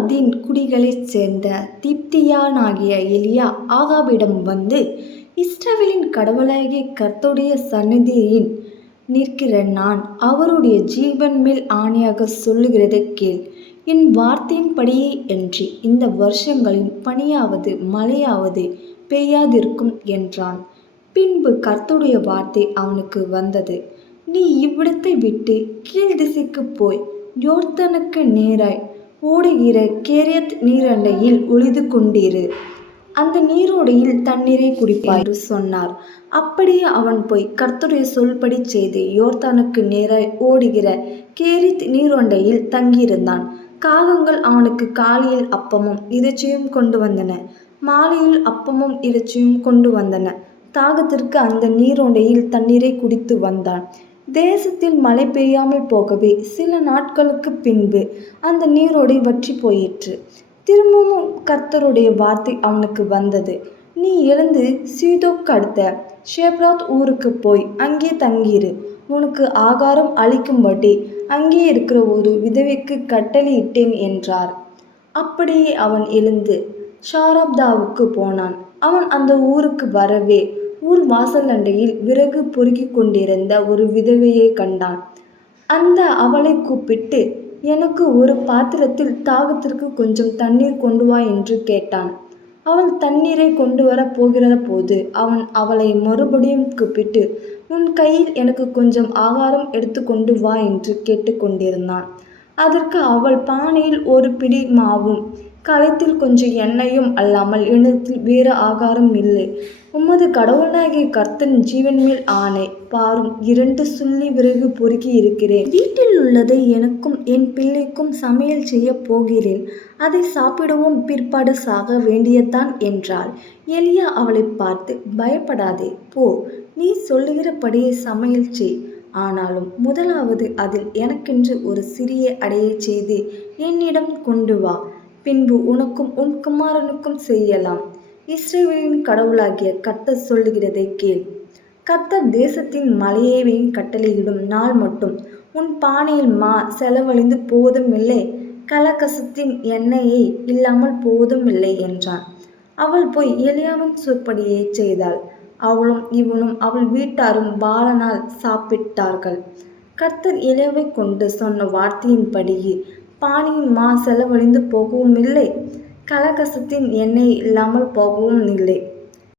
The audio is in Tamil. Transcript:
கில்யாதின் குடிகளைச் சேர்ந்த திப்தியானாகிய எலியா ஆகாபிடம் வந்து, இஸ்ரவேலின் கடவுளாகிய கர்த்தருடைய சந்நிதியில் நிற்கிற நான் அவருடைய ஜீவன் மேல் ஆணையாக சொல்லுகிறதை கேள். என் வார்த்தையின்படியே அன்றி இந்த வருஷங்களின் பனியாவது மழையாவது பெய்யாதிருக்கும் என்றான். பின்பு கர்த்தருடைய வார்த்தை அவனுக்கு வந்தது, நீ இவ்விடத்தை விட்டு கீழ் திசைக்குப் போய் யோர்தானுக்கு நேராய் ஓடுகிற கேரியத் நீரண்டையில் ஒளிந்து கொண்டிரு. அந்த நீரோடையில் தண்ணீரை குடிப்பாய் என்று சொன்னார். அப்படியே அவன் போய் கர்த்தருடைய சொல்படி செய்து யோர்தானுக்கு நேராய் ஓடுகிற கேரித் நீரொண்டையில் தங்கியிருந்தான். காகங்கள் அவனுக்கு காலையில் அப்பமும் இறைச்சியும் கொண்டு வந்தன, மாலையில் அப்பமும் இறைச்சியும் கொண்டு வந்தன. தாகத்திற்கு அந்த நீரோடையில் தண்ணீரை குடித்து வந்தான். தேசத்தில் மழை பெய்யாமல் போகவே சில நாட்களுக்கு பின்பு அந்த நீரோடை வற்றி போயிற்று. திரும்பவும் கர்த்தருடைய வார்த்தை அவனுக்கு வந்தது, நீ எழுந்து சீதோக்கு அடுத்த ஷேப்ராத் ஊருக்கு போய் அங்கே தங்கியிரு. உனக்கு ஆகாரம் அளிக்கும்படி அங்கே இருக்கிற ஒரு விதவைக்கு கட்டளையிட்டேன் என்றார். அப்படியே அவன் எழுந்து ஷாரப்தாவுக்கு போனான். அவன் அந்த ஊருக்கு வரவே ஊர் வாசல் அண்டையில் விறகு பொறுக்கிக் கொண்டிருந்த ஒரு விதவையை கண்டான். அவளை கூப்பிட்டு, எனக்கு ஒரு பாத்திரத்தில் தாகத்திற்கு கொஞ்சம் தண்ணீர் கொண்டு வா என்று கேட்டான். அவள் தண்ணீரை கொண்டு வர போகிற போது அவன் அவளை மறுபடியும் கூப்பிட்டு, உன் கையில் எனக்கு கொஞ்சம் ஆகாரம் எடுத்து கொண்டு வா என்று கேட்டுக்கொண்டிருந்தான். அதற்கு அவள், பானையில் ஒரு பிடி மாவும் கலத்தில் கொஞ்சம் எண்ணெயும் அல்லாமல் என்னிடத்தில் வேறு ஆகாரம் இல்லை. உமது கடவுளாகிய கர்த்தரின் ஜீவன் மேல் ஆணை, பாரும் 2 சுள்ளி விறகு பொறுக்கி இருக்கிறேன். வீட்டில் உள்ளதை எனக்கும் என் பிள்ளைக்கும் சமையல் செய்ய போகிறேன். அதை சாப்பிடவும் பிற்பாடு சாக வேண்டியதுதான் என்றாள். எலியா அவளை பார்த்து, பயப்படாதே, போ, நீ சொல்லுகிறபடியே சமையல் செய். ஆனாலும் முதலாவது அதில் எனக்கென்று ஒரு சிறிய அடையை செய்து என்னிடம் கொண்டு வா. பின்பு உனக்கும் உன் குமாரனுக்கும் செய்யலாம். இஸ்ரவேலின் கடவுளாகிய கர்த்தர் சொல்லுகிறதை கேள். கர்த்தர் தேசத்தின் மழையை கட்டளையிடும் நாள் மட்டும் உன் பானையில் மா செலவழிந்து போவதும் இல்லை, கலக்கசத்தின் எண்ணெயை இல்லாமல் போவதும் இல்லை என்றான். அவள் போய் எலியாவின் சொற்படியே செய்தாள். அவளும் இவனும் அவள் வீட்டாரும் பாலனால் சாப்பிட்டார்கள். கர்த்தர் எலியாவை கொண்டு சொன்ன வார்த்தையின்படியே பானையின் மா செலவழிந்து போகவும் இல்லை, கலக்கசத்தின் எண்ணெய் இல்லாமல் போகவும் இல்லை.